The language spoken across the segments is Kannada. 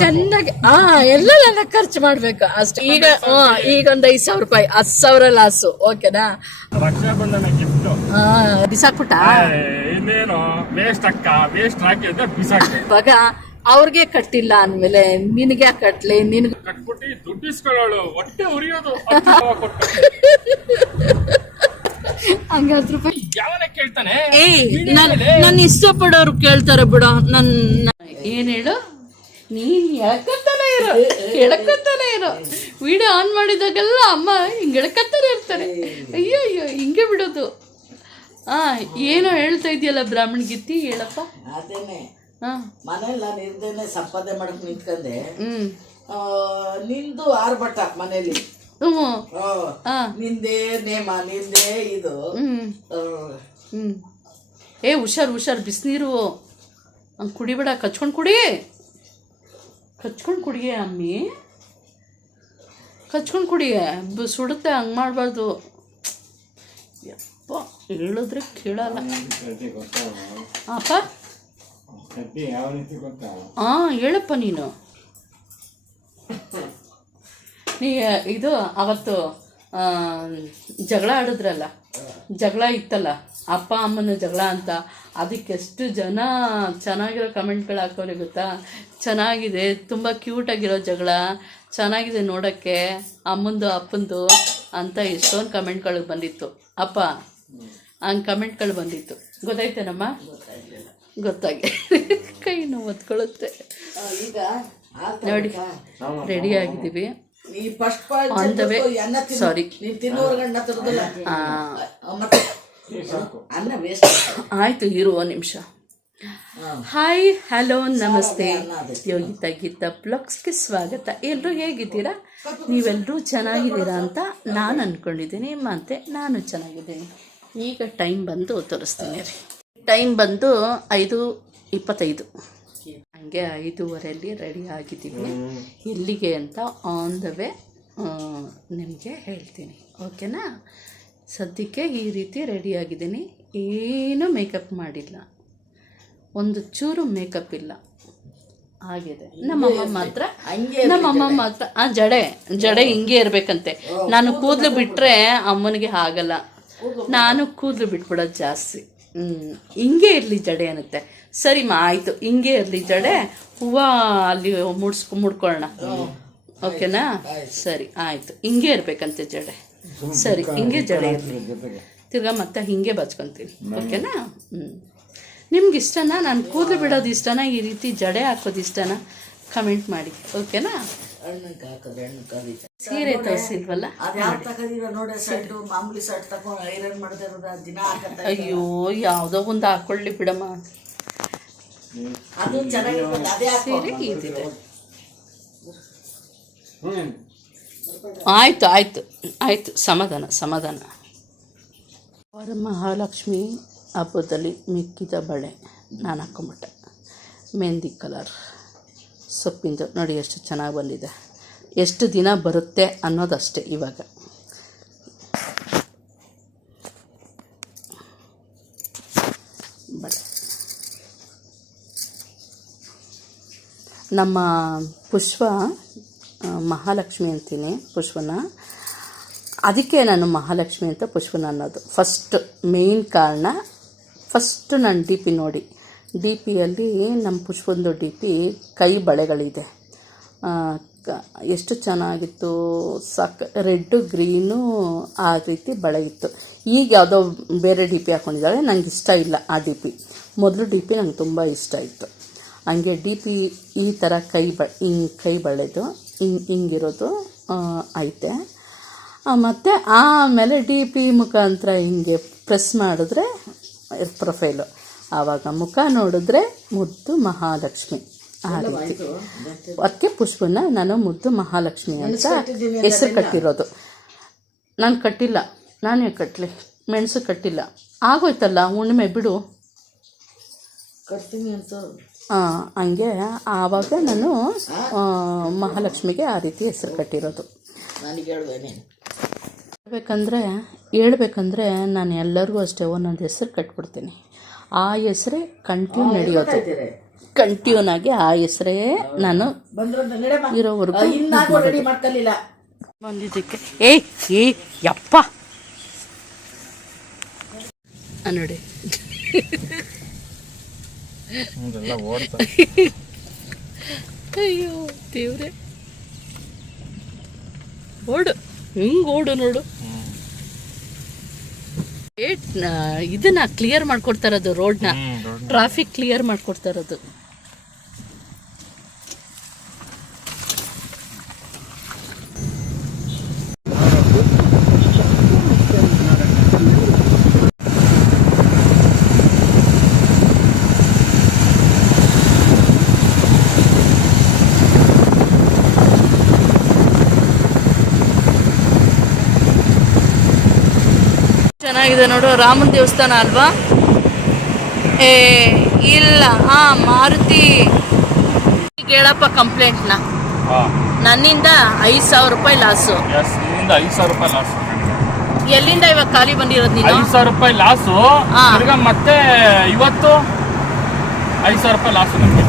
ಚೆನ್ನಾಗಿ ಎಲ್ಲ ನನ್ನ ಖರ್ಚು ಮಾಡ್ಬೇಕು ಅಷ್ಟು. ಈಗ ಒಂದು 5,000 ರೂಪಾಯಿ 10,000 ಲಾಸು. ಓಕೆನಾ? ರಕ್ಷಾಬಂಧನ ಗಿಫ್ಟ್ ಬಿಸಾಕ್ಬಿಟ್ಟ ಇವಾಗ ಅವ್ರಿಗೆ ಕಟ್ಟಿಲ್ಲ ಅಂದ್ಮೇಲೆ ನಿನಗೆ ಕಟ್ಲಿ, ನಿನ್ಗೆ ಕಟ್ಬಿಟ್ಟು ದುಡ್ಡಿಸ್ಕೊಳ್ಳೋಳು ಹೊಟ್ಟೆ ಉರಿಯೋದು. ಹಂಗಾದ್ರ ರೂಪಾಯಿ ಯಾವನ ಕೇಳ್ತಾನೆ? ನನ್ನ ಇಷ್ಟಪಡೋರು ಕೇಳ್ತಾರೆ ಬಿಡೋ. ಏನ್ ಹೇಳು, ನೀನ್ ಎಳ್ಕತ್ತಾನೆ ಇರೋ ವಿಡಿಯೋ ಆನ್ ಮಾಡಿದಾಗೆಲ್ಲ ಅಮ್ಮ ಹಿಂಗ್ ಎಳ್ಕತ್ತಾನೆ ಇರ್ತಾರೆ. ಅಯ್ಯೋ ಅಯ್ಯೋ ಹಿಂಗೆ ಬಿಡೋದು. ಏನೋ ಹೇಳ್ತಾ ಇದೆಯಲ್ಲ ಬ್ರಾಹ್ಮಣ ಗೀತಿ, ಹೇಳಪ್ಪ. ಅದೇನೆ ಮನೇಲಿ ನಾನು ಇರ್ದೇನೆ ಸಂಪಾದನೆ ಮಾಡಕ್ ನಿಂತ್ಕೊಂಡೆ. ನಿಂದು ಆರ್ಭಟ ಮನೇಲಿ, ನಿಂದೇ ನೇಮ, ನಿಂದೇ ಇದು. ಹುಷಾರ್ ಬಿಸಿನೀರು ಹಂಗೆ ಕುಡಿಬೇಡ, ಕಚ್ಕೊಂಡು ಕುಡಿಯೇ ಅಮ್ಮಿ, ಕಚ್ಕೊಂಡು ಕುಡಿಯೇ, ಸುಡುತ್ತೆ, ಹಂಗೆ ಮಾಡಬಾರ್ದು. ಯಪ್ಪ ಹೇಳಿದ್ರೆ ಕೇಳಲ್ಲ ಅಪ್ಪ. ಹೇಳಪ್ಪ ನೀನು. ಇದು ಅವತ್ತು ಜಗಳ ಆಡಿದ್ರಲ್ಲ, ಜಗಳ ಇತ್ತಲ್ಲ, ಅಪ್ಪ ಅಮ್ಮನ ಜಗಳ ಅಂತ, ಅದಕ್ಕೆ ಎಷ್ಟು ಜನ ಚೆನ್ನಾಗಿರೋ ಕಮೆಂಟ್ಗಳು ಹಾಕೋರೆ ಗೊತ್ತಾ? ಚೆನ್ನಾಗಿದೆ, ತುಂಬ ಕ್ಯೂಟಾಗಿರೋ ಜಗಳ, ಚೆನ್ನಾಗಿದೆ ನೋಡೋಕ್ಕೆ, ಅಮ್ಮಂದು ಅಪ್ಪಂದು ಅಂತ ಎಷ್ಟೊಂದು ಕಮೆಂಟ್ಗಳು ಬಂದಿತ್ತು. ಅಪ್ಪ ಹಂಗೆ ಕಮೆಂಟ್ಗಳು ಬಂದಿತ್ತು. ಗೊತ್ತಾಯ್ತೇನಮ್ಮ? ಗೊತ್ತಾಗಿ ಕೈ ನೋವು ಒತ್ಕೊಳ್ಳುತ್ತೆ. ಈಗ ನೋಡಿ ರೆಡಿ ಆಗಿದ್ದೀವಿ. ಸಾರಿ, ಆಯ್ತು, ಇರುವ ನಿಮಿಷ. ಹಾಯ್, ಹಲೋ, ನಮಸ್ತೆ, ಯೋಗಿತಾ ಗೀತಾ ಬ್ಲಾಗ್ಸ್ಗೆ ಸ್ವಾಗತ. ಎಲ್ಲರೂ ಹೇಗಿದ್ದೀರಾ? ನೀವೆಲ್ಲರೂ ಚೆನ್ನಾಗಿದ್ದೀರಾ ಅಂತ ನಾನು ಅಂದ್ಕೊಂಡಿದ್ದೀನಿ. ಮತ್ತೆ ನಾನು ಚೆನ್ನಾಗಿದ್ದೀನಿ. ಈಗ ಟೈಮ್ ಬಂದು ತೋರಿಸ್ತೀನಿ ರೀ. ಟೈಮ್ ಬಂದು 5:25. ಹಂಗೆ 5:15 ರೆಡಿ ಆಗಿದ್ದೀವಿ. ಎಲ್ಲಿಗೆ ಅಂತ ಆನ್ ದ ವೇ ನಿಮಗೆ ಹೇಳ್ತೀನಿ. ಓಕೆನಾ? ಸದ್ಯಕ್ಕೆ ಈ ರೀತಿ ರೆಡಿ ಆಗಿದ್ದೀನಿ. ಏನೂ ಮೇಕಪ್ ಮಾಡಿಲ್ಲ, ಒಂದು ಚೂರು ಮೇಕಪ್ ಇಲ್ಲ ಆಗಿದೆ. ನಮ್ಮಮ್ಮ ಮಾತ್ರ ಜಡೆ ಹಿಂಗೆ ಇರಬೇಕಂತೆ. ನಾನು ಕೂದಲು ಬಿಟ್ಟರೆ ಅಮ್ಮನಿಗೆ ಆಗಲ್ಲ, ನಾನು ಕೂದಲು ಬಿಟ್ಬಿಡೋದು ಜಾಸ್ತಿ. ಹಿಂಗೆ ಇರಲಿ ಜಡೆ ಅನ್ನುತ್ತೆ. ಸರಿಮ್ಮ, ಆಯಿತು, ಹಿಂಗೆ ಇರಲಿ ಜಡೆ, ಹೂವು ಅಲ್ಲಿ ಮುಡ್ಕೊಳ್ಳೋಣ. ಓಕೆನಾ? ಸರಿ, ಆಯಿತು, ಹಿಂಗೆ ಇರಬೇಕಂತೆ ಜಡೆ. ಸರಿ, ಹಿಂಗೆ ಜಡೆ ಇರಲಿ. ತಿರ್ಗಾ ಮತ್ತೆ ಹಿಂಗೆ ಬಚ್ಕೊತೀನಿ. ಓಕೆನಾ? ನಿಮ್ಗೆ ಇಷ್ಟನಾ? ನಾನು ಕೂದಲು ಬಿಡೋದು ಇಷ್ಟನಾ, ಈ ರೀತಿ ಜಡೆ ಹಾಕೋದು ಇಷ್ಟನಾ? ಕಮೆಂಟ್ ಮಾಡಿ. ಓಕೆನಾ? ಸೀರೆ ತೋರಿಸಿಲ್ವಲ್ಲ? ಅಯ್ಯೋ, ಯಾವುದೋ ಒಂದು ಹಾಕೊಳ್ಳಿ ಬಿಡಮ್ಮ. ಸೀರೆ ಇದಿದೆ. ಆಯ್ತು, ಸಮಾಧಾನ. ವರಮಹಾಲಕ್ಷ್ಮಿ ಹಬ್ಬದಲ್ಲಿ ಮಿಕ್ಕಿದ ಬಳೆ ನಾನು ಹಾಕೊಂಬಿಟ್ಟೆ. ಮೆಹಂದಿ ಕಲರ್ ಸೊಪ್ಪಿಂದು ನೋಡಿ ಎಷ್ಟು ಚೆನ್ನಾಗಿ ಬಂದಿದೆ. ಎಷ್ಟು ದಿನ ಬರುತ್ತೆ ಅನ್ನೋದಷ್ಟೇ ಇವಾಗ. ಬಳೆ ನಮ್ಮ ಪುಷ್ಪ ಮಹಾಲಕ್ಷ್ಮಿ ಅಂತೀನಿ ಪುಷ್ಪನ. ಅದಕ್ಕೆ ನಾನು ಮಹಾಲಕ್ಷ್ಮಿ ಅಂತ ಪುಷ್ಪನ ಅನ್ನೋದು. ಫಸ್ಟ್ ಮೇಯ್ನ್ ಕಾರಣ, ಫಸ್ಟ್ ನಾನು ಡಿ ಪಿ ನೋಡಿ, ಡಿ ಪಿಯಲ್ಲಿ ನಮ್ಮ ಪುಷ್ಪಂದು ಡಿ ಪಿ ಕೈ ಬಳೆಗಳಿದೆ. ಎಷ್ಟು ಚೆನ್ನಾಗಿತ್ತು, ರೆಡ್ಡು ಗ್ರೀನು ಆ ರೀತಿ ಬಳೆ ಇತ್ತು. ಈಗ ಯಾವುದೋ ಬೇರೆ ಡಿ ಪಿ ಹಾಕ್ಕೊಂಡಿದ್ದಾಳೆ, ನಂಗೆ ಇಷ್ಟ ಇಲ್ಲ ಆ ಡಿ ಪಿ. ಮೊದಲು ಡಿ ಪಿ ನಂಗೆ ತುಂಬ ಇಷ್ಟ ಇತ್ತು. ಹಂಗೆ ಡಿ ಪಿ ಈ ಥರ ಕೈ ಬಳೆದು ಹಿಂಗಿರೋದು ಐತೆ. ಮತ್ತು ಆಮೇಲೆ ಡಿ ಪಿ ಮುಖಾಂತರ ಹಿಂಗೆ ಪ್ರೆಸ್ ಮಾಡಿದ್ರೆ ಪ್ರೊಫೈಲು, ಆವಾಗ ಮುಖ ನೋಡಿದ್ರೆ ಮುದ್ದು ಮಹಾಲಕ್ಷ್ಮಿ ಆ ರೀತಿ. ಅದಕ್ಕೆ ಪುಷ್ಪನ ನಾನು ಮುದ್ದು ಮಹಾಲಕ್ಷ್ಮಿ ಅಂತ ಹೆಸರು ಕಟ್ಟಿರೋದು. ನಾನು ಕಟ್ಟಿಲ್ಲ, ನಾನೇ ಕಟ್ಟಲಿ, ಮೆಣಸು ಕಟ್ಟಿಲ್ಲ. ಆಗೋಯ್ತಲ್ಲ ಹುಣ್ಣಿಮೆ, ಬಿಡು. ಹಂಗೆ ಆವಾಗ ನಾನು ಮಹಾಲಕ್ಷ್ಮಿಗೆ ಆ ರೀತಿ ಹೆಸರು ಕಟ್ಟಿರೋದು. ಹೇಳ್ಬೇಕಂದ್ರೆ ನಾನು ಎಲ್ಲರಿಗೂ ಅಷ್ಟೇ ಒಂದೊಂದು ಹೆಸರು ಕಟ್ಬಿಡ್ತೀನಿ. ಆ ಹೆಸರೇ ಕಂಟಿನ್ಯೂ ನಡೆಯೋದು. ಕಂಟಿನ್ಯೂನ್ ಆಗಿ ಆ ಹೆಸರೇ ನಾನು ಇರೋವರೆಗೂ ಬಂದಿದ್ದಕ್ಕೆ. ಏ ಯಪ್ಪ ನೋಡಿ ಅಯ್ಯೋ ದೇವ್ರೆ, ಓಡು ಹಿಂಗೆ ಓಡು ನೋಡು. ಇದನ್ನ ಕ್ಲಿಯರ್ ಮಾಡ್ಕೊಡ್ತಾ ಇರೋದು, ರೋಡ್ನ ಟ್ರಾಫಿಕ್ ಕ್ಲಿಯರ್ ಮಾಡ್ಕೊಡ್ತಾ ಇರೋದು. ಚೆನ್ನಾಗಿದೆ ನೋಡು, ರಾಮನ ದೇವಸ್ಥಾನ ಅಲ್ವಾ? ಇಲ್ಲ ಮಾರುತಿ ಈಗ ಹೇಳಪ್ಪ ಕಂಪ್ಲೇಂಟ್ನ. ನನ್ನಿಂದ 5,000 ರೂಪಾಯಿ ಲಾಸು. 5,000 ರೂಪಾಯಿ ಲಾಸ್. ಎಲ್ಲಿಂದ ಇವಾಗ ಖಾಲಿ ಬಂದಿರೋದು ನೀನು? 5,000 ರೂಪಾಯಿ ಲಾಸು. ಮತ್ತೆ ಇವತ್ತು 5,000 ರೂಪಾಯಿ ಲಾಸು ನಮಗೆ.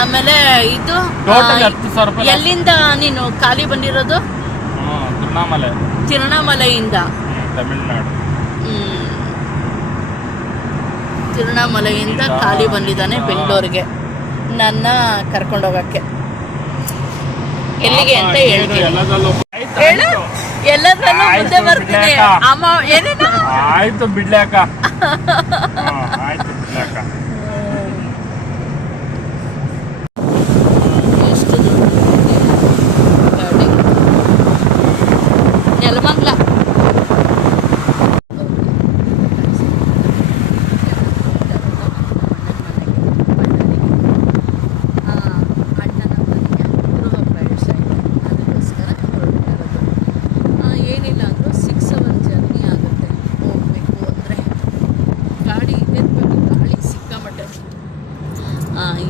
ಆಮೇಲೆ ಇದು ಟೋಟಲ್ 10,000 ರೂಪಾಯಿ. ಎಲ್ಲಿಂದ ನೀನು ಖಾಲಿ ಬಂದಿರೋದು? ತಿರುವಣ್ಣಾಮಲೈಯಿಂದ. ತಮಿಳ್ನಾಡು. ತಿರುವಣ್ಣಾಮಲೈಯಿಂದ ಖಾಲಿ ಬಂದಿದ್ದಾನೆ ಬೆಂಗಳೂರಿಗೆ ನನ್ನ ಕರ್ಕೊಂಡೋಗಕ್ಕೆ. ಎಲ್ಲಿಗೆ ಅಂತ ಹೇಳ್ತೀನಿ. ಎಲ್ಲದರಲ್ಲೂ ಮುಂದೆ ಬರ್ತೀನಿ. ಆಯ್ತು ಬಿಡ್ಲಾಕ. ಆಯ್ತು ಬಿಡ್ಲಾಕ. ಎಷ್ಟು ಗಾಡಿ ನೆಲಮಂಗ್ಲ. ಏನಿಲ್ಲ ಅಂದರೂ 6 hours ಜರ್ನಿ ಆಗುತ್ತೆ ಹೋಗಬೇಕು ಅಂದರೆ. ಗಾಡಿ ಎತ್ತಬೇಕು, ಗಾಳಿ ಸಿಕ್ಕಾಮಟ್ಟೆ.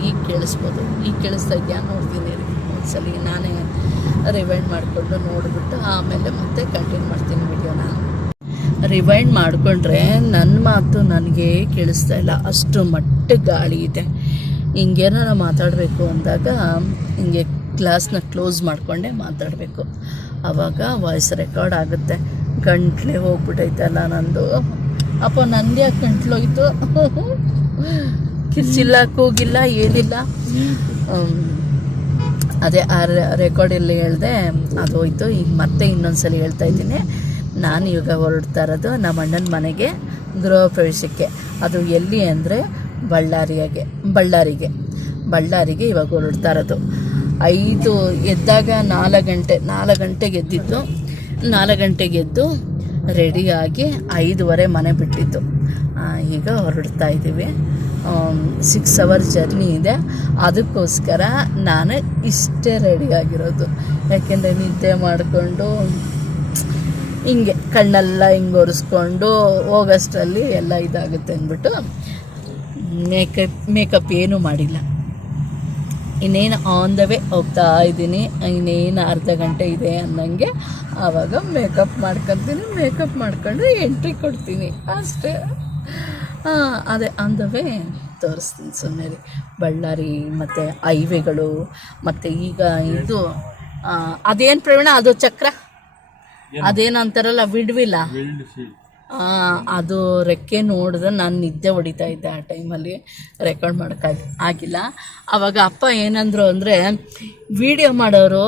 ಈಗ ಕೇಳಿಸ್ಬೋದು. ಈಗ ಕೇಳಿಸ್ತಾ ಇದೆಯಾ ನೋಡ್ತೀನಿ ರೀ ಒಂದ್ಸಲಿ. ನಾನೇ ರಿವೈಂಡ್ ಮಾಡಿಕೊಂಡು ನೋಡಿಬಿಟ್ಟು ಆಮೇಲೆ ಮತ್ತೆ ಕಂಟಿನ್ಯೂ ಮಾಡ್ತೀನಿ ವಿಡಿಯೋನ. ರಿವೈಂಡ್ ಮಾಡಿಕೊಂಡ್ರೆ ನನ್ನ ಮಾತು ನನಗೆ ಕೇಳಿಸ್ತಾ ಇಲ್ಲ, ಅಷ್ಟು ಮಟ್ಟಿಗೆ ಗಾಳಿ ಇದೆ. ಹಿಂಗೇನಾರ ಮಾತಾಡಬೇಕು ಅಂದಾಗ ಹಿಂಗೆ ಗ್ಲಾಸ್ನ ಕ್ಲೋಸ್ ಮಾಡಿಕೊಂಡೇ ಮಾತಾಡಬೇಕು, ಆವಾಗ ವಾಯ್ಸ್ ರೆಕಾರ್ಡ್ ಆಗುತ್ತೆ. ಗಂಟ್ಲೆ ಹೋಗ್ಬಿಟ್ಟೈತಲ್ಲ ನಂದು. ಅಪ್ಪ ನಂದು ಯಾಕೆ ಗಂಟ್ಲೋಯ್ತು? ಕಿರ್ಚಿಲ್ಲ, ಕೂಗಿಲ್ಲ, ಏನಿಲ್ಲ. ಅದೇ ಆ ರೆಕಾರ್ಡಲ್ಲಿ ಹೇಳಿದೆ, ಅದು ಹೋಯ್ತು. ಈಗ ಮತ್ತೆ ಇನ್ನೊಂದ್ಸಲ ಹೇಳ್ತಾ ಇದ್ದೀನಿ. ನಾನು ಇವಾಗ ಹೊರಡ್ತಾ ಇರೋದು ನಮ್ಮ ಅಣ್ಣನ ಮನೆಗೆ ಗೃಹ ಪ್ರವೇಶಕ್ಕೆ. ಅದು ಎಲ್ಲಿ ಅಂದರೆ ಬಳ್ಳಾರಿಗೆ ಇವಾಗ ಹೊರಡ್ತಾ ಇರೋದು. 5 ಎದ್ದಾಗ 4 ಗಂಟೆಗೆ ಎದ್ದಿದ್ದು. 4 ಗಂಟೆಗೆ ಎದ್ದು ರೆಡಿಯಾಗಿ 5:15 ಮನೆ ಬಿಟ್ಟಿದ್ದು. ಈಗ ಹೊರಡ್ತಾ ಇದ್ದೀವಿ. 6 hours ಜರ್ನಿ ಇದೆ. ಅದಕ್ಕೋಸ್ಕರ ನಾನು ಇಷ್ಟೇ ರೆಡಿಯಾಗಿರೋದು. ಯಾಕೆಂದರೆ ನಿದ್ದೆ ಮಾಡಿಕೊಂಡು ಹಿಂಗೆ ಕಣ್ಣೆಲ್ಲ ಹಿಂಗೆ ಒರೆಸ್ಕೊಂಡು ಹೋಗೋಷ್ಟರಲ್ಲಿ ಎಲ್ಲ ಇದಾಗುತ್ತೆ ಅಂದ್ಬಿಟ್ಟು ಮೇಕಪ್ ಏನೂ ಮಾಡಿಲ್ಲ. ಇನ್ನೇನು ಆನ್ ದ ವೇ ಹೋಗ್ತಾ ಇದ್ದೀನಿ. ಇನ್ನೇನು ಅರ್ಧ ಗಂಟೆ ಇದೆ ಅನ್ನಂಗೆ ಆವಾಗ ಮೇಕಪ್ ಮಾಡ್ಕೊತೀನಿ. ಮೇಕಪ್ ಮಾಡ್ಕೊಂಡು ಎಂಟ್ರಿ ಕೊಡ್ತೀನಿ ಅಷ್ಟೇ. ಅದೇ ಆನ್ ದ ವೇ ತೋರಿಸ್ತೀನಿ ಸುಮ್ಮನೆ ರೀ. ಬಳ್ಳಾರಿ ಮತ್ತು ಹೈವೇಗಳು ಮತ್ತು ಈಗ ಇದು ಅದೇನು ಪ್ರವೀಣ, ಅದು ಚಕ್ರ ಅದೇನು ಅಂತಾರಲ್ಲ, ವಿಡ್ವಿಲ್ಲ, ಅದು ರೆಕ್ಕೆ ನೋಡಿದ್ರೆ ನಾನು ನಿದ್ದೆ ಹೊಡಿತಾ ಇದ್ದೆ ಆ ಟೈಮಲ್ಲಿ. ರೆಕಾರ್ಡ್ ಮಾಡೋಕ್ಕಾಗಿ ಆಗಿಲ್ಲ. ಆವಾಗ ಅಪ್ಪ ಏನಂದರು ಅಂದರೆ, ವಿಡಿಯೋ ಮಾಡೋರು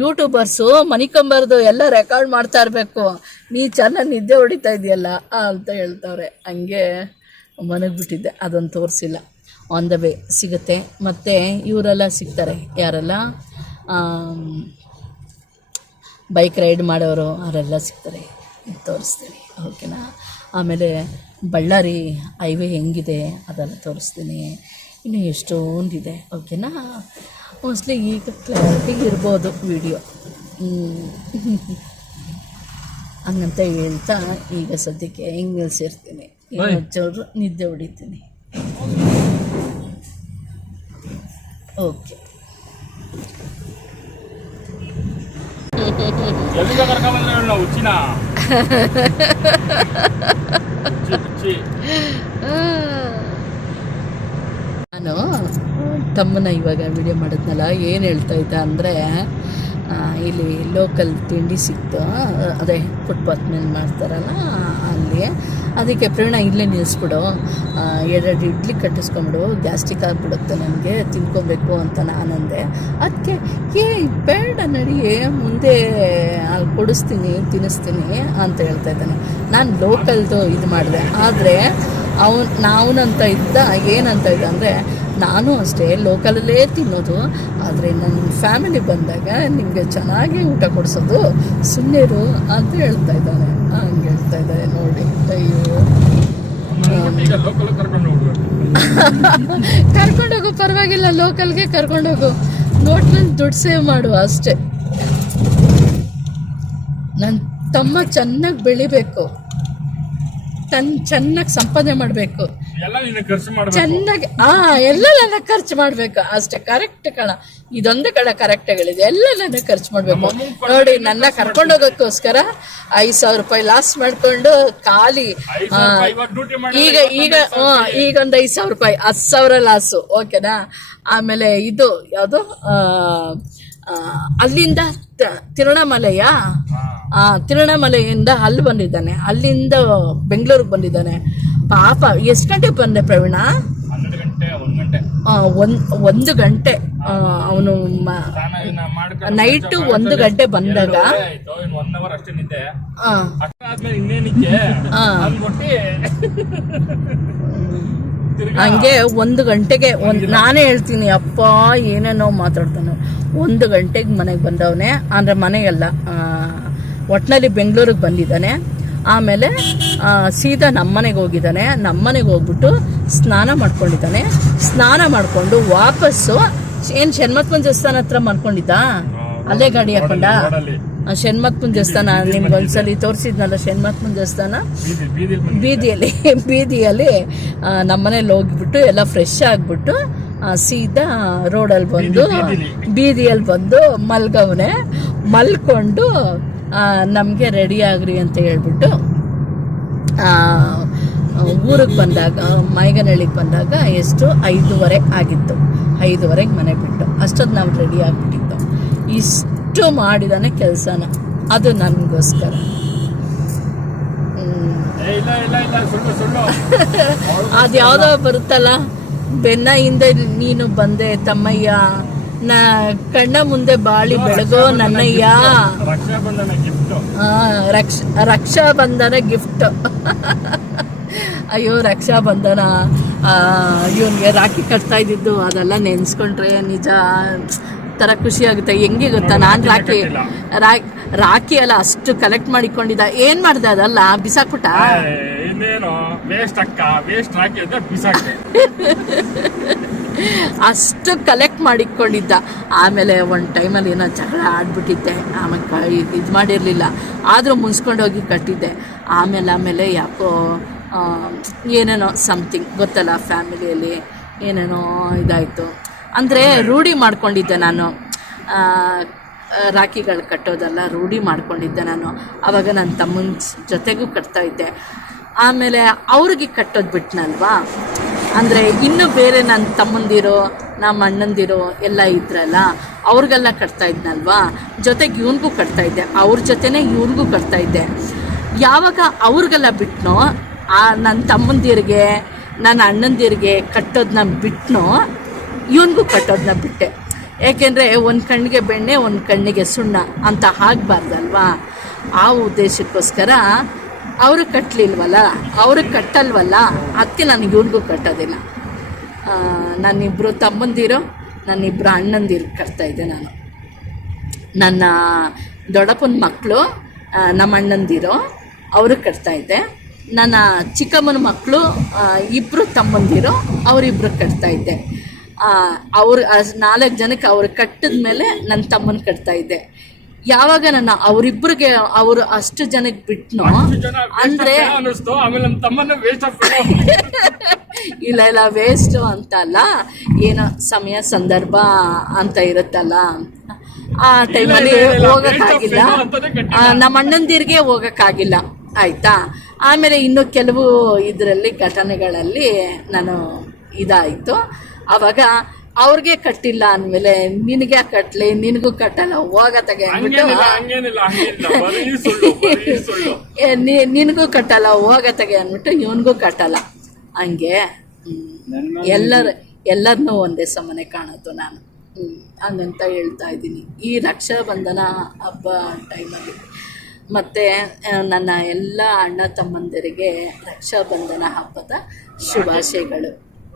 ಯೂಟ್ಯೂಬರ್ಸು ಮನಿಕೊಂಬಾರ್ದು, ಎಲ್ಲ ರೆಕಾರ್ಡ್ ಮಾಡ್ತಾ ಇರಬೇಕು, ನೀ ಚೆನ್ನಾಗಿ ನಿದ್ದೆ ಹೊಡಿತಾ ಇದೆಯಲ್ಲ ಅಂತ ಹೇಳ್ತವ್ರೆ. ಹಂಗೆ ಮನಗ್ಬಿಟ್ಟಿದ್ದೆ, ಅದನ್ನು ತೋರಿಸಿಲ್ಲ. ಆನ್ ದ ವೇ ಸಿಗುತ್ತೆ. ಮತ್ತು ಇವರೆಲ್ಲ ಸಿಗ್ತಾರೆ, ಯಾರೆಲ್ಲ ಬೈಕ್ ರೈಡ್ ಮಾಡೋರು ಅವರೆಲ್ಲ ಸಿಗ್ತಾರೆ, ತೋರಿಸ್ತೀನಿ. ಓಕೆನಾ? ಆಮೇಲೆ ಬಳ್ಳಾರಿ ಹೈವೇ ಹೆಂಗಿದೆ ಅದೆಲ್ಲ ತೋರಿಸ್ತೀನಿ. ಇನ್ನು ಎಷ್ಟೊಂದಿದೆ. ಓಕೆನಾ? ಮೋಸ್ಟ್ಲಿ ಈಗ ಕ್ಲಾರಿಟಿ ಇರ್ಬೋದು ವಿಡಿಯೋ. ಹಂಗಂತ ಹೇಳ್ತಾ ಈಗ ಸದ್ಯಕ್ಕೆ ಹೆಂಗೆ ನಿಲ್ಸಿರ್ತೀನಿ. ಇನ್ನೊಂಚೂರು ನಿದ್ದೆ ಹೊಡಿತೀನಿ. ಓಕೆ. ಎಲ್ಲಿಂದ ಕರ್ಕೊಂಬಂದ್ರೆ ಹೇಳು ನಾವು ಹುಚ್ಚಿನ ಹುಚ್ಚಿ ನಾನು ತಮ್ಮನ ಇವಾಗ ವಿಡಿಯೋ ಮಾಡಿದ್ನಲ್ಲ ಏನು ಹೇಳ್ತಾ ಇದ್ದ ಅಂದರೆ ಇಲ್ಲಿ ಲೋಕಲ್ ತಿಂಡಿ ಸಿಕ್ತು, ಅದೇ ಫುಟ್ಪಾತ್ ಮೇಲೆ ಮಾಡ್ತಾರಲ್ಲ ಅಲ್ಲಿ. ಅದಕ್ಕೆ ಪ್ರೇರಣ ಇಲ್ಲೇ ನಿಲ್ಲಿಸ್ಬಿಡು, 2 ಇಡ್ಲಿ ಕಟ್ಟಿಸ್ಕೊಂಬಿಡು, ಗ್ಯಾಸ್ಟ್ರಿಕ್ ಆಗಿಬಿಡುತ್ತೆ ನನಗೆ, ತಿನ್ಕೊಬೇಕು ಅಂತ ನಾನಂದೆ. ಅದಕ್ಕೆ ಬೇಡ ನಡಿಯೇ, ಮುಂದೆ ಅಲ್ಲಿ ಕೊಡಿಸ್ತೀನಿ ತಿನ್ನಿಸ್ತೀನಿ ಅಂತ ಹೇಳ್ತಾ ಇದ್ದಾನೆ. ನಾನು ಲೋಕಲ್ದು ಇದು ಮಾಡಿದೆ. ಆದರೆ ನಾವನಂತ ಇದ್ದ ಏನಂತ ಇದ್ದ ಅಂದರೆ, ನಾನು ಅಷ್ಟೇ ಲೋಕಲಲ್ಲೇ ತಿನ್ನೋದು, ಆದರೆ ನನ್ನ ಫ್ಯಾಮಿಲಿ ಬಂದಾಗ ನಿಮಗೆ ಚೆನ್ನಾಗಿ ಊಟ ಕೊಡಿಸೋದು, ಸುಮ್ಮನೆರು ಅಂತ ಹೇಳ್ತಾ ಇದ್ದಾನೆ. ಹಂಗೆ ಹೇಳ್ತಾ ಇದ್ದಾರೆ ನೋಡಿ. ಅಯ್ಯೋ ಈಗ ಲೋಕಲ್ ಕರ್ಕೊಂಡೋಗು, ಪರವಾಗಿಲ್ಲ, ಲೋಕಲ್ಗೆ ಕರ್ಕೊಂಡೋಗು, ನೋಟ್ನಲ್ಲಿ ದುಡ್ಡು ಸೇವ್ ಮಾಡು ಅಷ್ಟೇ. ನನ್ನ ತಮ್ಮ ಚೆನ್ನಾಗಿ ಬೆಳಿಬೇಕು, ಚೆನ್ನಾಗಿ ಸಂಪಾದನೆ ಮಾಡಬೇಕು, ಎಲ್ಲ ನೀನು ಖರ್ಚು ಮಾಡಬೇಕು, ಚೆನ್ನಾಗಿ ಎಲ್ಲ ನನ್ನ ಖರ್ಚು ಮಾಡಬೇಕು ಅಷ್ಟೇ. ಕರೆಕ್ಟ್ ಕಣ, ಇದೊಂದು ಕಡೆ ಕರೆಕ್ಟ್ ಹೇಳಿದೆ, ಎಲ್ಲ ನನ್ನ ಖರ್ಚು ಮಾಡಬೇಕು. ನೋಡಿ, ನನ್ನ ಕರ್ಕೊಂಡೋಗೋಕ್ಕೋಸ್ಕರ 5,000 ರೂಪಾಯಿ ಲಾಸ್ ಮಾಡ್ಕೊಂಡು ಖಾಲಿ ಈಗ ಒಂದು 5,000 ರೂಪಾಯಿ 10,000 ಲಾಸು, ಓಕೆನಾ. ಆಮೇಲೆ ಇದು ಯಾವುದು, ಅಲ್ಲಿಂದ ತಿರುವಣ್ಣಾಮಲೈಯ ತಿರುವಣ್ಣಾಮಲೆಯಿಂದ ಅಲ್ಲಿ ಬಂದಿದ್ದಾನೆ, ಅಲ್ಲಿಂದ ಬೆಂಗಳೂರಿಗೆ ಬಂದಿದ್ದಾನೆ. ಪಾಪ ಎಷ್ಟು ಗಂಟೆಗೆ ಬಂದೆ ಪ್ರವೀಣ? 1 ಗಂಟೆ. ಅವನು ನೈಟು 1 ಗಂಟೆ ಬಂದಾಗ ಹಂಗೆ 1 ಗಂಟೆಗೆ ನಾನೇ ಹೇಳ್ತೀನಿ, ಅಪ್ಪ ಏನೇನೋ ಮಾತಾಡ್ತಾನೆ. 1 ಗಂಟೆಗೆ ಮನೆಗೆ ಬಂದವನೇ, ಅಂದರೆ ಮನೆಗೆಲ್ಲ ಒಟ್ಟಿನಲ್ಲಿ ಬೆಂಗಳೂರಿಗೆ ಬಂದಿದ್ದಾನೆ. ಆಮೇಲೆ ಸೀದಾ ನಮ್ಮನೆಗೆ ಹೋಗಿದ್ದಾನೆ. ನಮ್ಮನೆಗೆ ಹೋಗ್ಬಿಟ್ಟು ಸ್ನಾನ ಮಾಡ್ಕೊಂಡಿದ್ದಾನೆ. ಸ್ನಾನ ಮಾಡಿಕೊಂಡು ವಾಪಸ್ಸು ಏನು ಶಣ್ಮತ್ಪನ ದೇವಸ್ಥಾನ ಹತ್ರ ಮಾಡ್ಕೊಂಡಿದ್ದ, ಅಲ್ಲೇ ಗಾಡಿ ಹಾಕೊಂಡ. ಶಣ್ಮತ್ಪನ ದೇವಸ್ಥಾನ ನಿಮ್ಗೊಂದ್ಸಲಿ ತೋರಿಸಿದ್ನಲ್ಲ, ಶಣ್ಮತ್ಪನ ದೇವಸ್ಥಾನ ಬೀದಿಯಲ್ಲಿ ನಮ್ಮನೇಲಿ ಹೋಗಿಬಿಟ್ಟು ಎಲ್ಲ ಫ್ರೆಶ್ ಆಗಿಬಿಟ್ಟು ಸೀದಾ ರೋಡಲ್ಲಿ ಬಂದು ಬೀದಿಯಲ್ಲಿ ಬಂದು ಮಲ್ಗವನೆ. ಮಲ್ಕೊಂಡು ನಮಗೆ ರೆಡಿ ಆಗ್ರಿ ಅಂತ ಹೇಳ್ಬಿಟ್ಟು ಊರಿಗೆ ಬಂದಾಗ, ಮೈಗನಹಳ್ಳಿಗೆ ಬಂದಾಗ ಎಷ್ಟು 5:30 ಆಗಿತ್ತು. 5:30ಗೆ ಮನೆ ಬಿಟ್ಟು ಅಷ್ಟೊತ್ತು ನಾವು ರೆಡಿ ಆಗಿಬಿಟ್ಟಿದ್ದು. ಇಷ್ಟು ಮಾಡಿದಾನೆ ಕೆಲಸನ, ಅದು ನನಗೋಸ್ಕರ. ಅದು ಯಾವುದೋ ಬರುತ್ತಲ್ಲ, ಬೆನ್ನ ಹಿಂದೆ ನೀನು ಬಂದೆ ತಮ್ಮಯ್ಯ, ಕಣ್ಣ ಮುಂದೆ ಬಾಳಿ ಬೆಳಗೋ ನನ್ನಯ್ಯ, ರಕ್ಷಾಬಂಧನ ಗಿಫ್ಟ್. ಅಯ್ಯೋ ರಕ್ಷಾಬಂಧನ, ಇವನಿಗೆ ರಾಖಿ ಕಟ್ತಾ ಇದ್ದಿದ್ದು ಅದೆಲ್ಲ ನೆನ್ಸ್ಕೊಂಡ್ರೆ ನಿಜ ಥರ ಖುಷಿ ಆಗುತ್ತೆ. ಹೆಂಗೆ ಗೊತ್ತಾ, ನಾನು ರಾಖಿ ಎಲ್ಲ ಅಷ್ಟು ಕಲೆಕ್ಟ್ ಮಾಡಿಕೊಂಡಿದ್ದ. ಏನು ಮಾಡಿದೆ ಅದಲ್ಲ ಬಿಸಾಕ್ಬಿಟ್ಟ, ಅಷ್ಟು ಕಲೆಕ್ಟ್ ಮಾಡಿಕೊಂಡಿದ್ದ. ಆಮೇಲೆ ಒಂದು ಟೈಮಲ್ಲಿ ಏನೋ ಜಗಳ ಆಡ್ಬಿಟ್ಟಿದ್ದೆ, ಆಮೇಲೆ ಇದು ಮಾಡಿರಲಿಲ್ಲ, ಆದರೂ ಮುನ್ಸ್ಕೊಂಡೋಗಿ ಕಟ್ಟಿದ್ದೆ. ಆಮೇಲೆ ಯಾಕೋ ಏನೇನೋ ಸಮಥಿಂಗ್ ಗೊತ್ತಲ್ಲ, ಫ್ಯಾಮಿಲಿಯಲ್ಲಿ ಏನೇನೋ ಇದಾಯಿತು. ಅಂದರೆ ರೂಢಿ ಮಾಡ್ಕೊಂಡಿದ್ದೆ ನಾನು, ರಾಖಿಗಳು ಕಟ್ಟೋದೆಲ್ಲ ರೂಢಿ ಮಾಡ್ಕೊಂಡಿದ್ದೆ ನಾನು. ಆವಾಗ ನನ್ನ ತಮ್ಮನ ಜೊತೆಗೂ ಕಟ್ತಾಯಿದ್ದೆ. ಆಮೇಲೆ ಅವ್ರಿಗೆ ಕಟ್ಟೋದು ಬಿಟ್ನಲ್ವಾ, ಅಂದರೆ ಇನ್ನೂ ಬೇರೆ ನನ್ನ ತಮ್ಮಂದಿರೋ ನಮ್ಮ ಅಣ್ಣಂದಿರೋ ಎಲ್ಲ ಇದ್ರಲ್ಲ, ಅವ್ರಿಗೆಲ್ಲ ಕಟ್ತಾ ಇದ್ನಲ್ವಾ, ಜೊತೆಗೆ ಇವನಿಗೂ ಕಟ್ತಾಯಿದ್ದೆ, ಅವ್ರ ಜೊತೆನೇ ಇವ್ರಿಗೂ ಕಟ್ತಾಯಿದ್ದೆ. ಯಾವಾಗ ಅವ್ರಿಗೆಲ್ಲ ಬಿಟ್ನೋ, ನನ್ನ ತಮ್ಮಂದಿರಿಗೆ ನನ್ನ ಅಣ್ಣಂದಿರಿಗೆ ಕಟ್ಟೋದನ್ನ ಬಿಟ್ನೋ, ಇವನಿಗೂ ಕಟ್ಟೋದನ್ನ ಬಿಟ್ಟೆ. ಏಕೆಂದರೆ ಒಂದು ಕಣ್ಣಿಗೆ ಬೆಣ್ಣೆ ಒಂದು ಕಣ್ಣಿಗೆ ಸುಣ್ಣ ಅಂತ ಆಗಬಾರ್ದಲ್ವಾ. ಆ ಉದ್ದೇಶಕ್ಕೋಸ್ಕರ ಅವ್ರಿಗೆ ಕಟ್ಟಲಿಲ್ವಲ್ಲ, ಅವ್ರಿಗೆ ಕಟ್ಟಲ್ವಲ್ಲ, ಅದಕ್ಕೆ ನಾನು ಇವ್ರಿಗೂ ಕಟ್ಟೋದಿಲ್ಲ. ನನ್ನಿಬ್ಬರು ತಮ್ಮಂದಿರೋ ನನ್ನಿಬ್ಬರು ಅಣ್ಣಂದಿರು ಕಟ್ತಾಯಿದ್ದೆ ನಾನು. ನನ್ನ ದೊಡ್ಡಪ್ಪನ ಮಕ್ಕಳು ನಮ್ಮ ಅಣ್ಣಂದಿರೋ ಅವ್ರಿಗೆ ಕಟ್ತಾಯಿದ್ದೆ. ನನ್ನ ಚಿಕ್ಕಮ್ಮನ ಮಕ್ಕಳು 2 ತಮ್ಮಂದಿರೋ ಅವರಿಬ್ರು ಕಟ್ತಾಯಿದ್ದೆ. ಅವ್ರು 4 ಜನಕ್ಕೆ ಅವ್ರಿಗೆ ಕಟ್ಟಿದ ಮೇಲೆ ನನ್ನ ತಮ್ಮನ ಕಟ್ತಾಯಿದ್ದೆ. ಯಾವಾಗ ನಾನು ಅವರಿಬ್ಬರಿಗೆ ಅವರು ಅಷ್ಟು ಜನಕ್ಕೆ ಬಿಟ್ನೋ, ಅಂದರೆ ಇಲ್ಲ ವೇಸ್ಟು ಅಂತ ಅಲ್ಲ, ಏನೋ ಸಮಯ ಸಂದರ್ಭ ಅಂತ ಇರುತ್ತಲ್ಲ, ಆ ಟೈಮಲ್ಲಿ ಹೋಗೋಕ್ಕಾಗಿಲ್ಲ. ಅಂತಾನೆ ಕಟ್ಟಿಲ್ಲ. ನಮ್ಮ ಅಣ್ಣಂದಿರಿಗೆ ಹೋಗೋಕ್ಕಾಗಿಲ್ಲ ಆಯಿತಾ. ಆಮೇಲೆ ಇನ್ನು ಕೆಲವು ಇದರಲ್ಲಿ ಘಟನೆಗಳಲ್ಲಿ ನಾನು ಇದಾಯಿತು. ಆವಾಗ ಅವ್ರಿಗೆ ಕಟ್ಟಿಲ್ಲ ಅಂದಮೇಲೆ ನಿನಗೆ ಕಟ್ಟಲಿ, ನಿನಗೂ ಕಟ್ಟಲ್ಲ, ಹೋಗತ್ತಾಗೆ ಅಂದ್ಬಿಟ್ಟು ನಿನಗೂ ಕಟ್ಟಲ್ಲ, ಹೋಗತ್ತಾಗೆ ಅಂದ್ಬಿಟ್ಟು ಇವನಿಗೂ ಕಟ್ಟಲ್ಲ. ಹಂಗೆ ಎಲ್ಲರನ್ನೂ ಒಂದೇ ಸಮನೆ ಕಾಣೋದು ನಾನು. ಹಂಗಂತ ಹೇಳ್ತಾ ಇದ್ದೀನಿ ಈ ರಕ್ಷಾಬಂಧನ ಹಬ್ಬ ಟೈಮಲ್ಲಿ. ಮತ್ತು ನನ್ನ ಎಲ್ಲ ಅಣ್ಣ ತಮ್ಮಂದಿರಿಗೆ ರಕ್ಷಾಬಂಧನ ಹಬ್ಬದ ಶುಭಾಶಯಗಳು.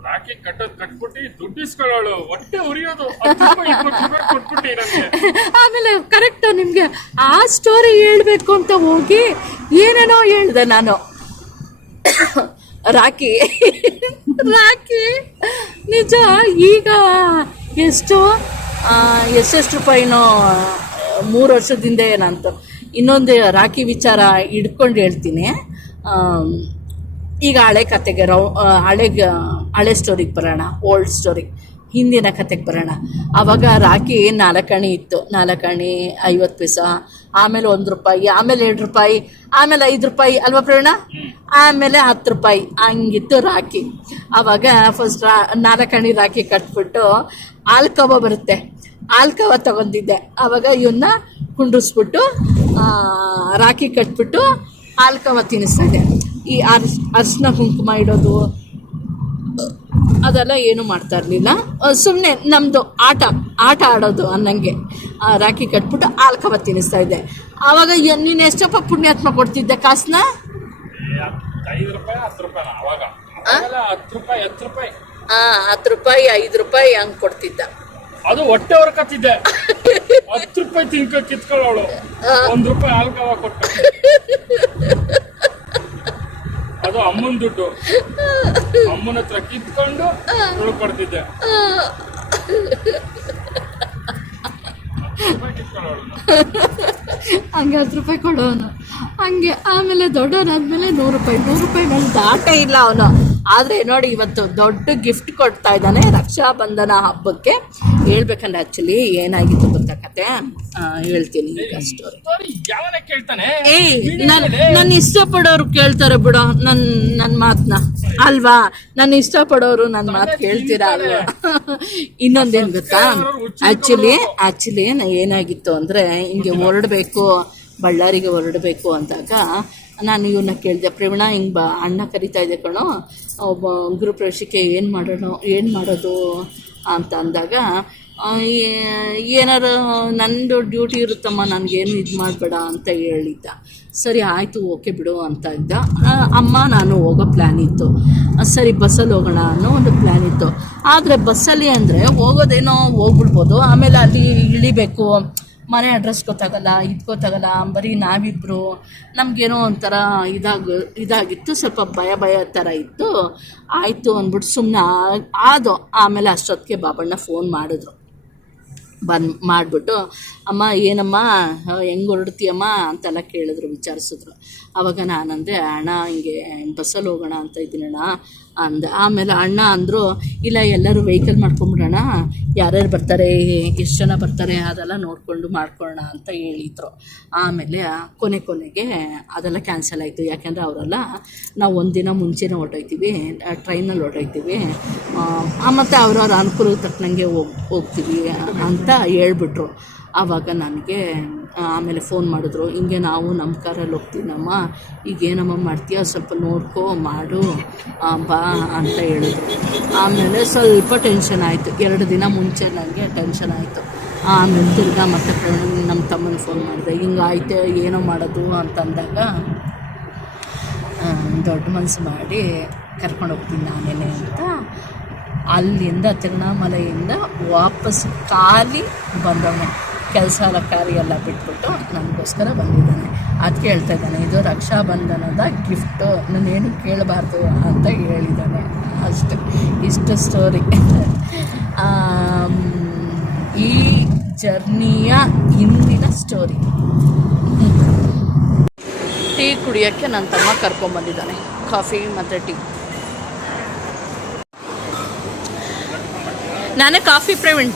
ರಾಖಿ ಕಟ್ಬಿಟ್ಟು ದುಡ್ಡು ಇಸ್ಕೊಳ್ಳೋಳು, ಹೊಟ್ಟೆ ಉರಿಯೋದು, 10 ರೂಪಾಯಿ 20 ರೂಪಾಯಿ ಕೊಟ್ಬಿಟ್ಟು ನನಗೆ. ಆಮೇಲೆ ಕರೆಕ್ಟ್ ನಿಮಗೆ ಆ ಸ್ಟೋರಿ ಹೇಳ್ಬೇಕು ಅಂತ ಹೋಗಿ ಏನೇನೋ ಹೇಳ್ದೆ ನಾನು. ರಾಖಿ ನಿಜ ಈಗ ಎಷ್ಟೆಷ್ಟು ರೂಪಾಯಿನೋ 3 ವರ್ಷದಿಂದ ಏನಂತ. ಇನ್ನೊಂದು ರಾಖಿ ವಿಚಾರ ಹಿಡ್ಕೊಂಡು ಹೇಳ್ತೀನಿ. ಈಗ ಹಳೆ ಕತೆಗೆ ಹಳೆ ಸ್ಟೋರಿಗೆ ಬರೋಣ, ಓಲ್ಡ್ ಸ್ಟೋರಿ, ಹಿಂದಿನ ಕತೆಗೆ ಬರೋಣ. ಆವಾಗ ರಾಖಿ 4 ಅಣಿ ಇತ್ತು. 4 ಅಣಿ 50 ಪೈಸಾ, ಆಮೇಲೆ 1 ರೂಪಾಯಿ, ಆಮೇಲೆ 2 ರೂಪಾಯಿ, ಆಮೇಲೆ 5 ರೂಪಾಯಿ ಅಲ್ವಾ ಪ್ರವೀಣ, ಆಮೇಲೆ 10 ರೂಪಾಯಿ, ಹಂಗಿತ್ತು ರಾಖಿ. ಆವಾಗ ಫಸ್ಟ್ 4 ಅಣಿ ರಾಖಿ ಕಟ್ಬಿಟ್ಟು ಆಲ್ಕವ ಬರುತ್ತೆ, ಆಲ್ಕವ ತಗೊಂಡಿದ್ದೆ. ಆವಾಗ ಇವನ್ನ ಕುಂಡ್ರಿಸ್ಬಿಟ್ಟು ರಾಖಿ ಕಟ್ಬಿಟ್ಟು ಆಲ್ಕವ ತಿನ್ನಿಸ್ತಾ ಇದ್ದೆ. ಈ ಅರ್ಶಿನ ಕುಂಕುಮ ಇಡೋದು ಅದೆಲ್ಲ ಏನು ಮಾಡ್ತಾ ಇರಲಿಲ್ಲ. ಸುಮ್ಮನೆ ನಮ್ಮದು ಆಟ ಆಡೋದು ಅನ್ನಂಗೆ ರಾಖಿ ಕಟ್ಬಿಟ್ಟು ಆಲ್ಕವ ತಿನ್ನಿಸ್ತಾ ಇದ್ದೆ. ಆವಾಗ ನೀನು ಎಷ್ಟಪ್ಪ ಪುಣ್ಯಾತ್ಮ ಕೊಡ್ತಿದ್ದೆ ಕಾಸನ್ನ? 5 ರೂಪಾಯಿ 10 ರೂಪಾಯಿ ಅವಾಗ 10 ರೂಪಾಯಿ 10 ರೂಪಾಯಿ 5 ರೂಪಾಯಿ ಹಂಗೆ ಕೊಡ್ತಿದ್ದ. ಅದು ಹೊಟ್ಟೆ ಹೊರಕತ್ತಿದ್ದೆ. 10 ರೂಪಾಯಿ ಕಿತ್ಕೊಳ್ಳೋಳು, 1 ರೂಪಾಯಿ ಆಲ್ಕವ ಕೊಟ್ಟು. ಅದು ಅಮ್ಮನ ದುಡ್ಡು, ಅಮ್ಮನ ಹತ್ರ ಕಿತ್ಕೊಂಡು ಕೊಡ್ತಿದ್ದೆ. ಹಂಗೆ 10 ರೂಪಾಯಿ ಕೊಡೋನು ಹಂಗೆ. ಆಮೇಲೆ ದೊಡ್ಡವನಾದ್ಮೇಲೆ 100 ರೂಪಾಯಿ ಮೇಲೆ ದಾಟ ಇಲ್ಲ ಅವನು. ಆದರೆ ನೋಡಿ ಇವತ್ತು ದೊಡ್ಡ ಗಿಫ್ಟ್ ಕೊಡ್ತಾ ಇದ್ದಾನೆ ರಕ್ಷಾಬಂಧನ ಹಬ್ಬಕ್ಕೆ. ಹೇಳ್ಬೇಕಂದ್ರೆ ಆ್ಯಕ್ಚುಲಿ ಏನಾಗಿತ್ತು ಗೊತ್ತಾ ಕತೆ, ಹೇಳ್ತೀನಿ ಈಗ ಸ್ಟೋರಿ. ನನ್ನ ಇಷ್ಟಪಡೋರು ಕೇಳ್ತಾರೆ ಬಿಡೋ ನನ್ನ ಮಾತನ್ನ ಅಲ್ವಾ. ನನ್ನ ಇಷ್ಟಪಡೋರು ನನ್ನ ಮಾತು ಕೇಳ್ತೀರಾ ಅಲ್ವಾ. ಇನ್ನೊಂದೇನು ಗೊತ್ತಾ, ಆ್ಯಕ್ಚುಲಿ ಏನಾಗಿತ್ತು ಅಂದರೆ ಹಿಂಗೆ ಬಳ್ಳಾರಿಗೆ ಹೊರಡಬೇಕು ಅಂದಾಗ ನಾನು ಇವನ್ನ ಕೇಳಿದೆ, ಪ್ರವೀಣ ಹಿಂಗೆ ಅಣ್ಣ ಕರಿತಾ ಇದೆ ಕಣೋ, ಒಬ್ಬ ಗೃಹಪ್ರವೇಶಕ್ಕೆ ಏನು ಮಾಡೋದು ಅಂತ ಅಂದಾಗ, ಏನಾರು ನಂದು ಡ್ಯೂಟಿ ಇರುತ್ತಮ್ಮ, ನನಗೇನು ಇದು ಮಾಡಬೇಡ ಅಂತ ಹೇಳಿದ್ದ. ಸರಿ ಆಯಿತು ಓಕೆ ಬಿಡು ಅಂತ ಇದ್ದ. ಅಮ್ಮ ನಾನು ಹೋಗೋ ಪ್ಲ್ಯಾನ್ ಇತ್ತು. ಸರಿ ಬಸ್ಸಲ್ಲಿ ಹೋಗೋಣ ಅನ್ನೋ ಒಂದು ಪ್ಲ್ಯಾನ್ ಇತ್ತು. ಆದರೆ ಬಸ್ಸಲ್ಲಿ ಅಂದರೆ ಹೋಗೋದೇನೋ ಹೋಗ್ಬಿಡ್ಬೋದು, ಆಮೇಲೆ ಅಲ್ಲಿ ಇಳಿಬೇಕು, ಮನೆ ಅಡ್ರೆಸ್ ಗೊತ್ತಾಗಲ್ಲ, ಇದು ಗೊತ್ತಾಗಲ್ಲ, ಬರೀ ನಾವಿಬ್ಬರು, ನಮಗೇನೋ ಒಂಥರ ಇದಾಗಿತ್ತು, ಸ್ವಲ್ಪ ಭಯ ಥರ ಇತ್ತು. ಆಯಿತು ಅಂದ್ಬಿಟ್ಟು ಸುಮ್ಮನೆ ಆಮೇಲೆ ಅಷ್ಟೊತ್ತಿಗೆ ಬಾಬಣ್ಣ ಫೋನ್ ಮಾಡಿಬಿಟ್ಟು ಅಮ್ಮ ಏನಮ್ಮ ಹೆಂಗೆ ಹೊರಡ್ತೀಯಮ್ಮ ಅಂತೆಲ್ಲ ವಿಚಾರಿಸಿದ್ರು. ಆವಾಗ ನಾನಂದೆ, ಅಣ್ಣ ಹಿಂಗೆ ಬಸ್ಸಲ್ಲಿ ಹೋಗೋಣ ಅಂತ ಇದ್ದೀನಣ್ಣ ಅಂದೆ. ಆಮೇಲೆ ಅಣ್ಣ ಅಂದರು, ಇಲ್ಲ ಎಲ್ಲರೂ ವೆಹಿಕಲ್ ಮಾಡ್ಕೊಂಬಿಡೋಣ, ಯಾರ್ಯಾರು ಬರ್ತಾರೆ, ಎಷ್ಟು ಜನ ಬರ್ತಾರೆ ಅದೆಲ್ಲ ನೋಡಿಕೊಂಡು ಮಾಡ್ಕೊಳ್ಳೋಣ ಅಂತ ಹೇಳಿದರು. ಆಮೇಲೆ ಕೊನೆಗೆ ಅದೆಲ್ಲ ಕ್ಯಾನ್ಸಲ್ ಆಯಿತು. ಯಾಕೆಂದರೆ ಅವರೆಲ್ಲ ನಾವು ಒಂದಿನ ಮುಂಚೆನೇ ಹೊರಟೋಗ್ತೀವಿ, ಟ್ರೈನಲ್ಲಿ ಹೊರಟೋಗ್ತೀವಿ, ಮತ್ತು ಅವ್ರವ್ರ ಅನುಕೂಲಕ್ಕೆ ತಕ್ಕನಂಗೆ ಹೋಗ್ತೀವಿ ಅಂತ ಹೇಳ್ಬಿಟ್ರು. ಆವಾಗ ನನಗೆ ಆಮೇಲೆ ಫೋನ್ ಮಾಡಿದ್ರು, ಹಿಂಗೆ ನಾವು ನಮ್ಮ ಕಾರಲ್ಲಿ ಹೋಗ್ತೀನಮ್ಮ, ಈಗೇನಮ್ಮ ಮಾಡ್ತೀಯ, ಸ್ವಲ್ಪ ನೋಡ್ಕೊ ಮಾಡು ಬಾ ಅಂತ ಹೇಳಿದ್ರು. ಆಮೇಲೆ ಸ್ವಲ್ಪ ಟೆನ್ಷನ್ ಆಯಿತು. 2 ದಿನ ಮುಂಚೆ ನನಗೆ ಟೆನ್ಷನ್ ಆಯಿತು. ಆಮೇಲೆ ತಿರ್ಗಾ ಮತ್ತೆ ನಮ್ಮ ತಮ್ಮನ ಫೋನ್ ಮಾಡಿದೆ, ಹಿಂಗಾಯ್ತು ಏನೋ ಮಾಡೋದು ಅಂತಂದಾಗ ದೊಡ್ಡ ಮನಸ್ಸು ಮಾಡಿ ಕರ್ಕೊಂಡು ಹೋಗ್ತೀನಿ ನಾನೇನೆ ಅಂತ ಅಲ್ಲಿಂದ ತಿರುವಣ್ಣಾಮಲೆಯಿಂದ ವಾಪಸ್ ಖಾಲಿ ಬಂದವನು. ಕೆಲಸ ಎಲ್ಲ ಕಾರ್ಯ ಎಲ್ಲ ಬಿಟ್ಬಿಟ್ಟು ನನಗೋಸ್ಕರ ಬಂದಿದ್ದಾನೆ. ಅದಕ್ಕೆ ಹೇಳ್ತಾ ಇದ್ದಾನೆ, ಇದು ರಕ್ಷಾಬಂಧನದ ಗಿಫ್ಟು, ನಾನೇನು ಕೇಳಬಾರ್ದು ಅಂತ ಹೇಳಿದ್ದಾನೆ. ಇಷ್ಟು ಸ್ಟೋರಿ. ಈ ಜರ್ನಿಯ ಹಿಂದಿನ ಸ್ಟೋರಿ. ಟೀ ಕುಡಿಯೋಕ್ಕೆ ನನ್ನ ತಮ್ಮ ಕರ್ಕೊಂಬಂದಿದ್ದಾನೆ, ಕಾಫಿ ಮತ್ತು ಟೀ. ನಾನೇ ಕಾಫಿ ಪ್ರವೀಣ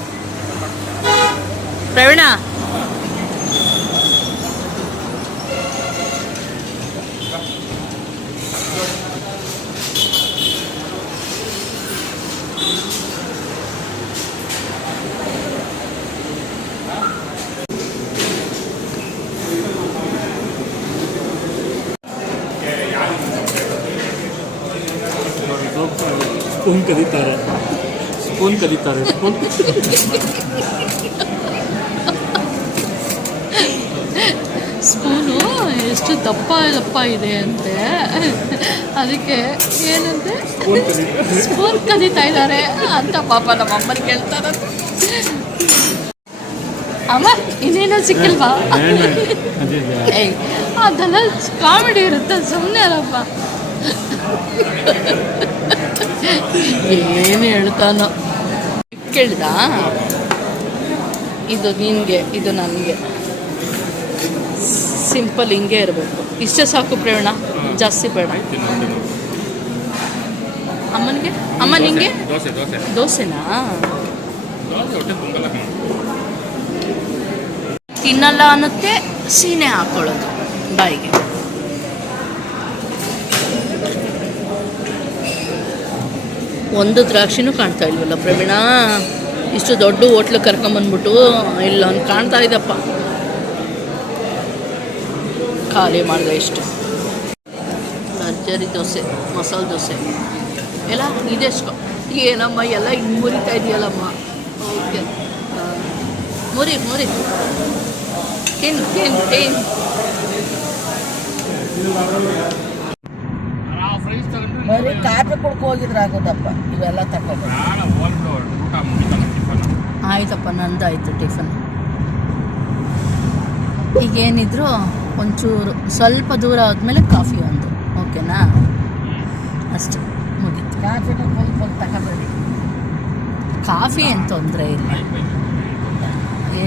ಸ್ಪೂನ್ ಕದೀತಾರೆ ಸ್ಪೂನ್ ಸ್ಪೂನು ಎಷ್ಟು ದಪ್ಪ ಇದೆ ಅಂತೆ, ಅದಕ್ಕೆ ಏನಂತೆ ಸ್ಪೂನ್ ಕದೀತಾ ಇದ್ದಾರೆ ಅಂತ ಪಾಪ ನಮ್ಮ ಅಮ್ಮನಿಗೆ ಹೇಳ್ತಾರಂತೆ. ಅಮ್ಮ ಇನ್ನೇನೋ ಸಿಕ್ಕಿಲ್ವಾ? ಏಯ್ ಅದೆಲ್ಲ ಕಾಮಿಡಿ ಇರುತ್ತೆ, ಸುಮ್ಮನೆ ಅಲ್ಲಪ್ಪ. ಏನು ಹೇಳ್ತಾನೋ ಕೇಳ್ದ. ಇದು ನಿನಗೆ, ಇದು ನನಗೆ, ಸಿಂಪಲ್ ಹಿಂಗೆ ಇರಬೇಕು. ಇಷ್ಟೇ ಸಾಕು ಪ್ರೇರಣ, ಜಾಸ್ತಿ ಬೇಡ. ಅಮ್ಮನಿಗೆ, ಅಮ್ಮ ನಿಂಗೆ ದೋಸೆನಾ? ತಿನ್ನಲ್ಲ ಅನ್ನತ್ತೆ, ಸೀನೆ ಹಾಕೊಳ್ಳೋದು ಬಾಯಿಗೆ. ಒಂದು ದ್ರಾಕ್ಷಿನೂ ಕಾಣ್ತಾ ಇಲ್ವಲ್ಲ ಪ್ರವೀಣ? ಇಷ್ಟು ದೊಡ್ಡ ಹೋಟ್ಲು ಕರ್ಕೊಂಬಂದ್ಬಿಟ್ಟು ಇಲ್ಲ ಅವ್ನು ಕಾಣ್ತಾ ಇದ್ದಪ್ಪ. ಖಾಲಿ ಮಾಡಿದೆ ಇಷ್ಟು. ಭರ್ಜರಿ ದೋಸೆ, ಮಸಾಲೆ ದೋಸೆ ಎಲ್ಲ ಇದೆಷ್ಟು. ಏನಮ್ಮ ಎಲ್ಲ ಹಿಂಗೆ ಮುರಿತಾ ಇದೆಯಲ್ಲಮ್ಮ. ಓಕೆ, ಮುರಿ ತಿನ್. ಬರೀ ಕಾಫಿ ಕುಡ್ಕೊ ಹೋಗಿದ್ರೆ ಆಗೋದಪ್ಪ, ಇವೆಲ್ಲ ತಗೊಂಡು. ಆಯ್ತಪ್ಪ, ನಂದಾಯ್ತು ಟಿಫನ್. ಈಗೇನಿದ್ರು ಒಂಚೂರು ಸ್ವಲ್ಪ ದೂರ ಆದಮೇಲೆ ಕಾಫಿ ಒಂದು, ಓಕೆನಾ? ಅಷ್ಟು ಮುಗೀತು. ಕಾಫಿನ ಫುಲ್ ತಗೋಬೇಡಿ. ಕಾಫಿ ಏನು ತೊಂದರೆ ಇಲ್ಲ,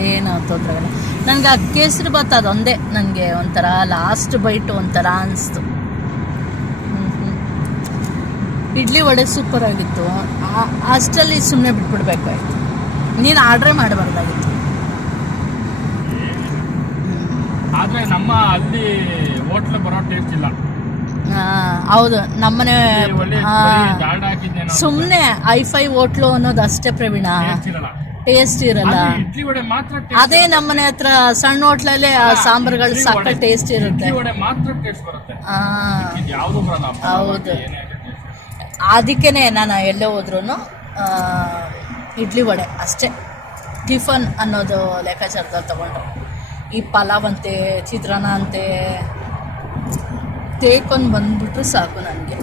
ಏನೋ ತೊಂದರೆ ಇಲ್ಲ. ನನಗೆ ಆ ಕೇಸರಿ ಬಾತ್ ಅದೊಂದೇ ನನಗೆ ಒಂಥರ ಲಾಸ್ಟ್ ಬೈಟು ಒಂಥರ ಅನಿಸ್ತು. ಇಡ್ಲಿ ವಡೆ ಸೂಪರ್ ಆಗಿತ್ತು. ಅಷ್ಟರಲ್ಲಿ ಸುಮ್ಮನೆ ಬಿಟ್ಬಿಡ್ಬೇಕಾಯ್ತು. ನೀನು ಆರ್ಡ್ರೇ ಮಾಡಬಾರ್ದಾಗಿತ್ತು. ಆದ್ರೆ ನಮ್ಮ ಅಲ್ಲಿ ಹೋಟ್ಲ್ ಬರೋ ಟೇಸ್ಟ್ ಇಲ್ಲ. ಹೌದು, ನಮ್ಮನೆ ಸುಮ್ಮನೆ ಐಫೈ ಹೋಟ್ಲು ಅನ್ನೋದು ಅಷ್ಟೇ ಪ್ರವೀಣ, ಟೇಸ್ಟ್ ಇರಲ್ಲ. ಅದೇ ನಮ್ಮನೆ ಹತ್ರ ಸಣ್ಣ ಹೋಟ್ಲಲ್ಲೇ ಸಾಂಬಾರ್ಗಳು ಸಾಕ ಟೇಸ್ಟ್ ಇರುತ್ತೆ. ಹೌದು, ಅದಕ್ಕೇ ನಾನು ಎಲ್ಲೇ ಹೋದ್ರೂ ಇಡ್ಲಿ ವಡೆ ಅಷ್ಟೇ ಟಿಫನ್ ಅನ್ನೋದು ಲೆಕ್ಕಾಚಾರದಲ್ಲಿ ತೊಗೊಂಡ್ರು. ಈ ಪಲಾವ್ ಅಂತೆ, ಚಿತ್ರಾನ್ನ ಅಂತೆ ತೇಕೊಂಡು ಬಂದ್ಬಿಟ್ರೆ ಸಾಕು ನನಗೆ.